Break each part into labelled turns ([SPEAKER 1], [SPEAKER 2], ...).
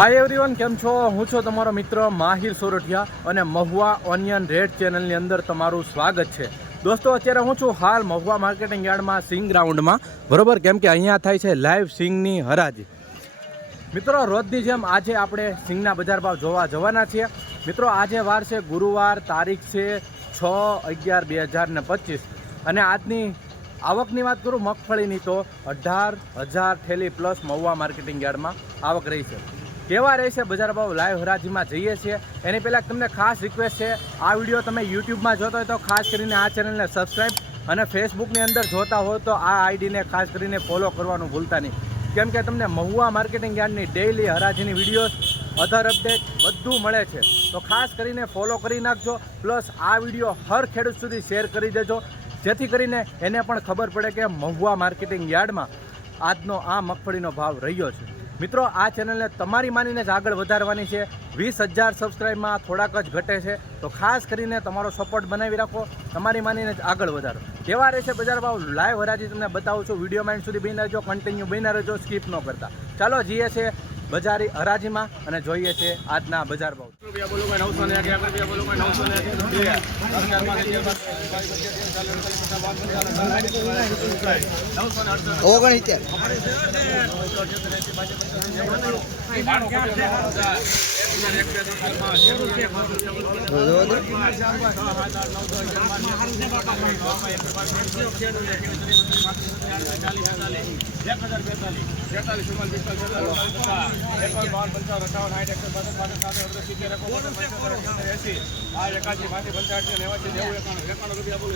[SPEAKER 1] Hi everyone કેમ છો? હું છું તમારો મિત્ર માહિર સોરઠિયા અને મહુવા ઓનિયન રેડ ચેનલની અંદર તમારું સ્વાગત છે. દોસ્તો, અત્યારે હું છું હાલ મહુવા માર્કેટિંગ યાર્ડમાં સિંગ ગ્રાઉન્ડમાં. બરોબર, કેમ કે અહીંયા થાય છે લાઈવ સિંગની હરાજી. મિત્રો, રોજની જેમ આજે આપણે સિંગના બજાર ભાવ જોવા જવાના છીએ. મિત્રો, આજે વાર છે, ગુરુવાર, તારીખ છે છ અગિયાર બે હજાર ને પચીસ. અને આજની આવકની વાત કરું, મગફળીની તો અઢાર હજાર થેલી પ્લસ મહુવા માર્કેટિંગ યાર્ડમાં આવક રહી છે. કેવા રહેશે? બજાર ભાવ લાઈવ હરાજીમાં જઈએ છીએ. એની પહેલાં તમને ખાસ રિક્વેસ્ટ છે, આ વીડિયો તમે યુટ્યુબમાં જોતો હોય તો ખાસ કરીને આ ચેનલને સબસ્ક્રાઈબ અને ફેસબુકની અંદર જોતા હો તો આ આઈડીને ખાસ કરીને ફોલો કરવાનું ભૂલતા નહીં. કેમ કે તમને મહુવા માર્કેટિંગ યાર્ડની ડેઇલી હરાજીની વિડીયોઝ અધર અપડેટ બધું મળે છે. તો ખાસ કરીને ફોલો કરી નાખજો પ્લસ આ વીડિયો હર ખેડૂત સુધી શેર કરી દેજો, જેથી કરીને એને પણ ખબર પડે કે મહુવા માર્કેટિંગ યાર્ડમાં આજનો આ મગફળીનો ભાવ રહ્યો છે. મિત્રો, આ ચેનલને તમારી માનીને જ આગળ વધારવાની છે. વીસ હજાર સબસ્ક્રાઈબમાં થોડાક જ ઘટે છે. તો ખાસ કરીને તમારો સપોર્ટ બનાવી રાખો. તમારી માનીને જ આગળ વધારો. કેવા રહેશે બજાર ભાવ? લાઈવ હરાજી તમને બતાવું છું. વીડિયો માઇન્ડ સુધી બની રહેજો. કન્ટિન્યુ બની રહેજો. સ્કીપ ન કરતા. ચાલો, જઈએ છે બજારી હરાજીમાં અને જોઈએ છે આજના બજાર ભાવ
[SPEAKER 2] ને એક હજાર, એક હજાર,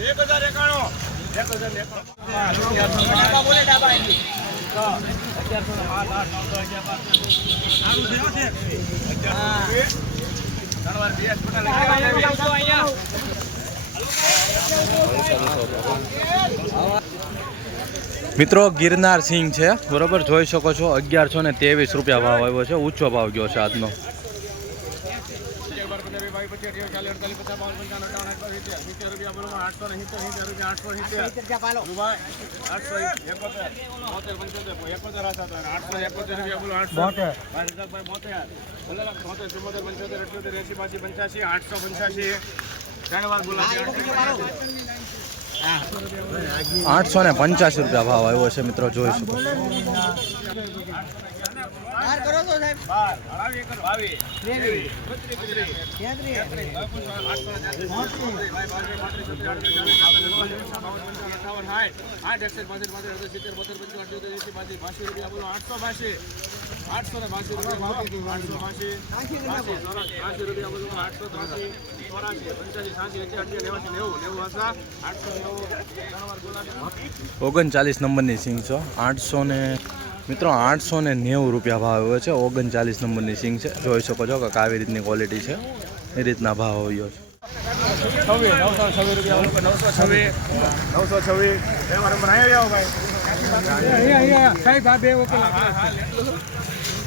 [SPEAKER 2] એક, હજાર એકાણું. બોલે ડાબા
[SPEAKER 1] મિત્રો, ગિરનાર સિંહ છે. બરોબર? જોઈ શકો છો, અગિયારસો ને તેવીસ રૂપિયા ભાવ આવ્યો છે. ઊંચો ભાવ ગયો છે આજનો.
[SPEAKER 2] બાર પંદર બાવીસ આઠસો રૂપિયા આઠસો ને સિત્તેર આઠસો સિત્તેર પંચોતેર આઠસો એકોતેર રૂપિયા બોલો આઠસો બોતેર બાર બોતેર લાખ બોતેર ચુમ્મોતેર પંચોતેર અઠ્યોતેર પાસી પંચ્યાસી આઠસો પંચ્યાસી બોલો
[SPEAKER 1] આઠસો ને પંચ્યાસી રૂપિયા ભાવ આવ્યો છે મિત્રો, જોઈ શકો છો
[SPEAKER 2] બાર અઢાવી એકર બાવીસ ત્રેવીસ બત્રીસ ત્રીસ આઠસો ને બાસી રૂપિયા આઠસો બાસી બાસી રૂપિયા બોલો આઠસો ત્રાસી ચોરાસી પંચ્યાસી સાસી અગિયાર નેવાસી નેવું નેવું હસા આઠસો નેવું
[SPEAKER 1] ઓગણચાલીસ નંબરની સિંગ છે આઠસો ને મિત્રો આઠસો ને નેવું રૂપિયા ભાવ આવ્યો છે. ઓગણચાલીસ નંબરની સિંગ છે. જોઈ શકો છો કે આવી રીતની ક્વોલિટી છે. એ રીતના ભાવ આવ્યો છે.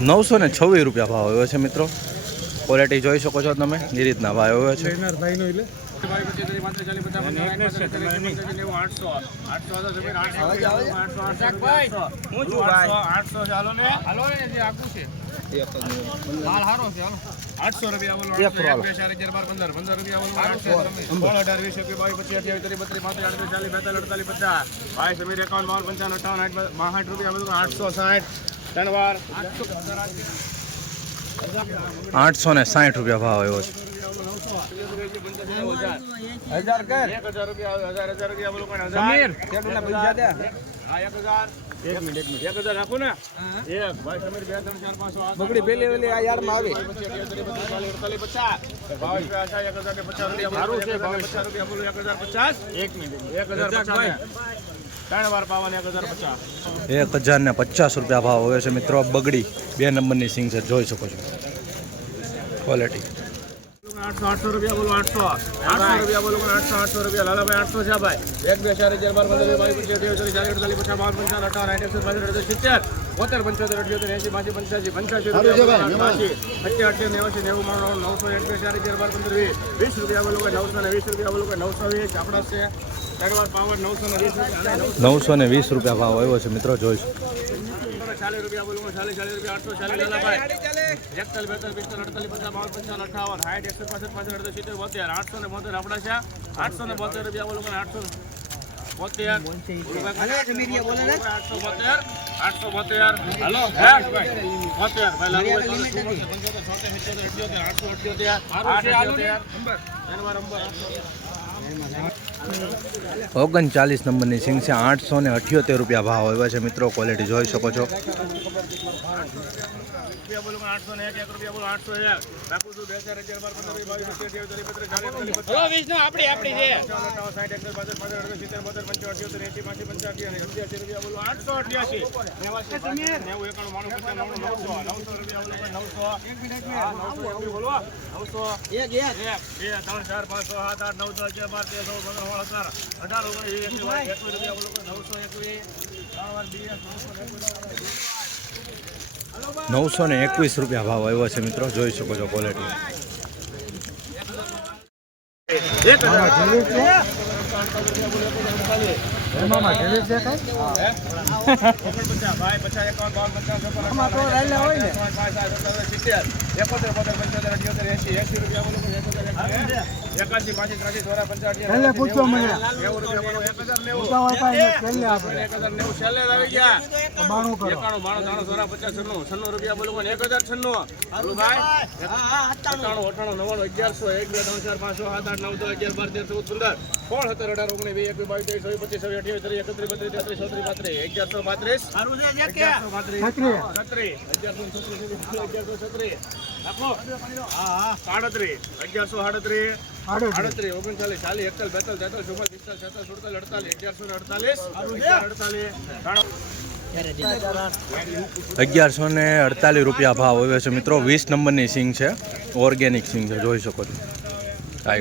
[SPEAKER 2] નવસો
[SPEAKER 1] ને છવ્વીસ રૂપિયા ભાવ આવ્યો છે, મિત્રો. ક્વોલિટી જોઈ શકો છો તમે. એ રીતના ભાવ આવ્યો છે.
[SPEAKER 2] આઠસો. રૂપિયા પંદર. પંદર રૂપિયા અઢાર વીસ રૂપિયા બાવીસ પચીસ અઠ્યાવીસ ત્રીસ બત્રીસ પાંત્રીસ આડત્રીસ ચાલીસ બેતાલીસ અડતાલીસ પચાસ. બાવીસ સમીર એકાવન બાવન પંચાવન અઠાવન આઠ બાસઠ રૂપિયા બધું આઠસો સાઠ. ત્રણ વાર.
[SPEAKER 1] આઠસો ને સાઠ રૂપિયા ભાવ એવો છે.
[SPEAKER 2] હજાર કર એક હજાર રૂપિયા હજાર હજાર રૂપિયા બોલો પણ હજાર. હા એક હજાર. એક મિનિટ એક મિનિટ. એક હજાર રાખો ને. એક ભાઈ સમીર બે ત્રણ ચાર પાંચ
[SPEAKER 3] બગડી પેલી પેલી આ યારમાં આવી.
[SPEAKER 2] પચીસ, અઠ્યાવીસ, ત્રીસ, બત્રીસ, ચાલીસ, અડતાલીસ, પચાસ. રૂપિયા એક હજાર પચાસ રૂપિયા બોલો, એક હજાર ને પચાસ રૂપિયા બોલો, એક હજાર પચાસ. એક મિનિટ એક હજાર પચાસ ને. ત્રણ વાર પાવન એક હજાર પચાસ.
[SPEAKER 1] એક હજાર ને પચાસ રૂપિયા ભાવ હવે છે મિત્રો બગડી. બે નંબરની સિંગ છે જોઈ શકો છો. ક્વોલિટી
[SPEAKER 2] આઠસો આઠસો રૂપિયા બોલો આઠસો. આઠસો રૂપિયા બોલો આઠસો આઠસો રૂપિયા. લાલાભાઈ આઠસો છે ભાઈ. એક બે ચાર હજાર બાર પંદર વીસ, બાવીસ પચીસ ચાલીસ અડતાલીસ પચાસ બાવન પંચાવન અઠાવન સાઠ એકસઠ બાસઠ અડસઠ સિત્તેર બોતેર પંચોતેર અઠ્યોતેર એસી બાસી પંચ્યાસી પંચ્યાસી રૂપિયા અઠ્યાસી અઠ્યાસી નેવાસી નેવું માણસ નવસો એક બે ચાર બાર પંદર વીસ. વીસ રૂપિયા બોલો કે નવસો ને વીસ રૂપિયા બોલો કે નવસો વીસ. આપણા છે નવસો ને વીસ રૂપિયા.
[SPEAKER 1] નવસો ને વીસ રૂપિયા ભાવ આવ્યો છે મિત્રો જોઈશું.
[SPEAKER 2] ચાલીસ રૂપિયા બોલો ચાલીસ ચાલીસ રૂપિયા આઠસો ચાલીસ એકતાલીસ બેતાલીસ પિસ્તાલીસ અડતાલીસ પચાસ બાવન પંચાવન અઠાવન સાઠ એકસો પાસઠ પાસઠ અડસઠ સિત્તેર બોતેર આઠસો ને બોતેર આપણા છે. આઠસો ને બોતેર રૂપિયા બોલો મને આઠસો બોતેર. આઠસો બોતેર આઠસો બોતેર. હલો. બોતેર. આઠસો અઠ્યોતેર. આઠસો અઠ્યોતેર.
[SPEAKER 1] ઓગણચાલીસ નંબરની સિંગ છે આઠસો ને અઠ્યોતેર રૂપિયા ભાવ આવ્યા છે મિત્રો ક્વોલિટી જોઈ શકો છો.
[SPEAKER 2] નેવાસી, નવસો નવસો નવસો નવસો નવસો
[SPEAKER 3] એક.
[SPEAKER 2] ત્રણ ચાર પાંચ છ સાત આઠ નવ અગિયાર બાર તેર સોળ સત્તર અઢાર ઓગણીસ એકવીસ રૂપિયા નવસો એકવીસ. ત્રણ વાર બે નવસો એકવીસ
[SPEAKER 1] નવસો ને એકવીસ રૂપિયા ભાવ આવ્યો છે મિત્રો. જોઈ શકો છો ક્વોલિટી
[SPEAKER 2] એક હજાર. ભાઈ. અઠાણું અઠાણું અગિયારસો એક બે ત્રણ ચાર પાંચસો છ સાત આઠ નવ દસ અગિયાર બાર તેર ચૌદ પંદર. સોળ સત્તર અઢાર ઓગણીસ બે એકવીસ બાવીસ ત્રેવીસ પચીસ અગિયારસો ઓગણચાલીસ ચાલીસ એકતાલીસ બેતાલીસ તેતાલીસ અગિયારસો ને અડતાલીસ
[SPEAKER 1] ને રૂપિયા ભાવ આવ્યો છે મિત્રો. વીસ નંબરની સિંગ છે. ઓર્ગેનિક સિંગ છે. જોઈ શકો છો.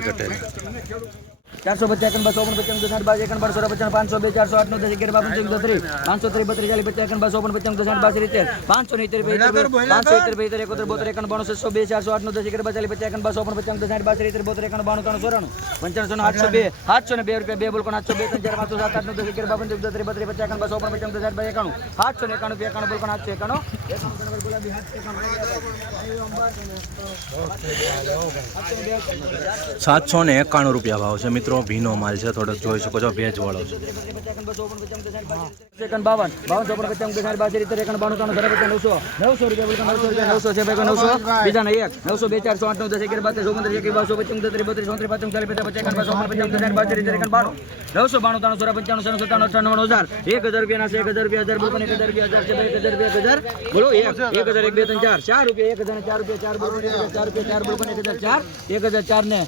[SPEAKER 1] ઘટે નહીં
[SPEAKER 3] ચારસો પચાસ બસો ઓગણ પચાસ સાઠ બાર એકન બારસો પચાસ પાંચસો બે ચારસો આઠ નો દસ અગિયાર બાર પંચાવન ત્રીસ પાંચસો ત્રીસ બત્રીસ ચાલીસ પચાસ એકન બસો ઓગણ પચાસ સાઠ બાર સિત્તેર પાંચસો ને પાંચસો ઇતેર બેતેર એકોતેર બોતેર એકન બાણું છસો બે ચારસો આઠ નો દસ અગિયાર ચાલીસ પચાસ એકન બસો ઓગણ પચાસ સાઠ બાર રીતે બોતેર એકન બાણું ત્રણ સોરાણું પંચાણસો ને આઠસો બે સાતસો ને બે રૂપિયા બે બોલકો આઠસો બે ત્રણ ચાર પાંચસો સાત આઠ નો દસ અગિયાર બાર પંચાવન ત્રીસ બત્રીસ પચાસ એકન બસો ઓગણ પચાસ સાઠ બાર એકાણું. આઠસો ને એકાણું બે એકાણું બોલકો આઠસો એકાણું
[SPEAKER 1] સાતસો ને એકાણું રૂપિયા ભાવ છે મિત્રો. ભીનો માલ છે, થોડોક જોઈ શકો છો
[SPEAKER 3] બાવન ચોપન પચાસ નવસો. નવસો નવસો રૂપિયા, નવસો છે, ભાઈ, નવસો. બીજાના એક, નવસો બે, ચારસો, આઠ, નવ, દસ, અગિયાર ત્રીસ પાંત્રીસ ચાલીસ, પચાસ પચાસ એકન બારસો પચાસ એકન બાણું નવસો બાણું ત્રણ સોળા પંચાણું સત્તાણું સત્તાણું અઠાણું હજાર. એક હજાર રૂપિયા એક હજાર રૂપિયા, હજાર એક હજાર એક હજાર એક હજાર. એક બે, ત્રણ, ચાર. ચાર રૂપિયા, એક હજાર ચાર રૂપિયા, ચાર બોલો ચાર રૂપિયા, ચાર બોલો એક હજાર ચાર. એક હજાર ચાર ને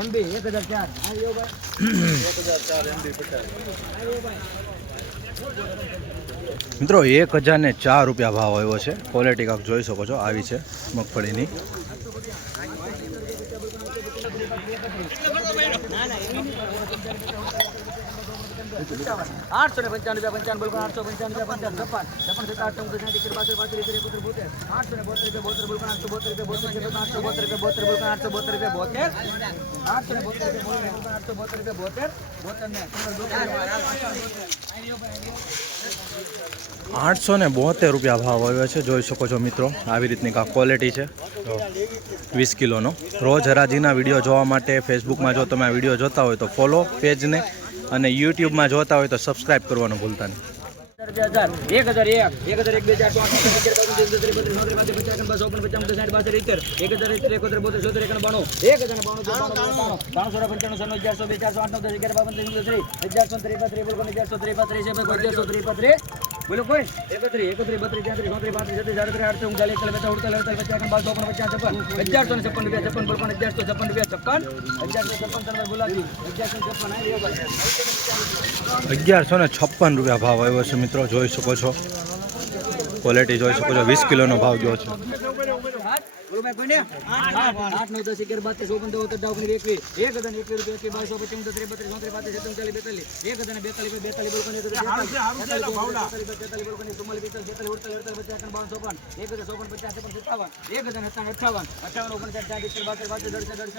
[SPEAKER 3] એમબી એક હજાર ચાર.
[SPEAKER 1] મિત્રો, એક હજાર ને ચાર રૂપિયા ભાવ આવ્યો છે. ક્વોલિટી કાંક જોઈ શકો છો, આવી છે મગફળીની.
[SPEAKER 3] આઠસો ને પંચાવન રૂપિયા આઠસો પંચાવન રૂપિયા બોતેર રૂપિયા બોતેર રૂપિયા
[SPEAKER 1] ભાવ આવ્યો છે. જોઈ શકો છો મિત્રો, આવી રીતની કાંક ક્વોલિટી છે. વીસ કિલોનો. રોજ હરાજીના વીડિયો જોવા માટે ફેસબુકમાં જો તમે આ વીડિયો જોતા હોય તો ફોલો પેજને અને યુટ્યુબમાં જોતા હોય તો સબસ્ક્રાઈબ કરવાનું ભૂલતા નહીં
[SPEAKER 3] એકોતેર બોલો કોઈ? એકત્રીસ એકત્રીસ બત્રીસ તેત્રીસ ચોત્રીસ પાંત્રીસ છત્રીસ સાડત્રીસ આઠસો ઉનચાલીસ એકતાલીસ બેતાલીસ ઉડતાલીસ અડતાલીસ પચાસ બારસો ઓગણ પચાસ છપ્પન અગિયારસો ને છપ્પન રૂપિયા છપ્પન બોલો અગિયારસો છપ્પન રૂપિયા છપ્પન અગિયારસો છપ્પન તમે બોલાવી. અગિયારસો છપ્પન
[SPEAKER 1] અગિયારસો ને છપ્પન રૂપિયા ભાવ આવ્યો છે મિત્રો જોઈ શકો છો. ક્વોલિટી જોઈ શકો છો વીસ કિલોનો ભાવ ગયો છે.
[SPEAKER 3] કોઈને? આઠ નવ દસ અગિયાર બાર તેર ચોપન ચૌદ પંદર એકવીસ. એક હજાર એકવીસ રૂપિયા એકવીસ બાવીસો પચીસ ત્રીસ બત્રીસ ચોત્રીસ પાંત્રીસ છત્રીસ બેતાલીસ. એક હજાર બેતાલીસ બેતાલીસ બોલો કોને તેતાલીસ બોલો કોને ચુમ્માલીસ પિસ્તાલીસ અડતાલીસ પચાસ એકાવન બાવન ચોપન. એક હજાર ચોપન પચાસ છપ્પન સત્તાવન. એક હજાર સત્તાવન અઠાવન અઠાવન ઓગણસાઠ ચાર સિત્તેર બાસઠ બાસઠ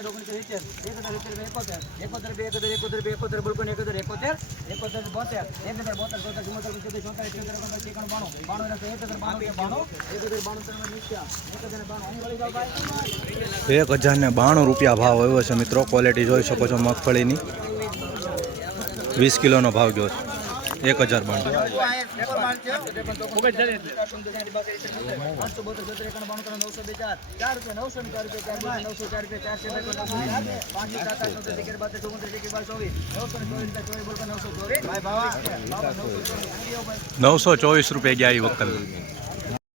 [SPEAKER 3] ઓગણીસ સિત્તેર. એક હજાર સિત્તેર એકોતેર. એકોતેર બે એકોતેર એકોતેર બે એકોતેર બોલો એક હજાર એકોતેર. એકોતેર બોતેર. એક હજાર બોતેર ચોતેર ચુમ્મોતેર પંચોતેર ચોતાલીસ ચોતેર ઓગણસાઠ બાણું. બાણું એક હજાર બાણું એક હજાર બાણું ત્રણ નીચા એક હજાર બાણું અહીં
[SPEAKER 1] એક હજાર ને બાણું રૂપિયા ભાવ આવ્યો છે મિત્રો. ક્વોલિટી જોઈ શકો છો મગફળીની. વીસ કિલોનો ભાવ ગયો છે. એક હજાર બાણું. નવસો ચોવીસ રૂપિયા ગયા એ વખતે.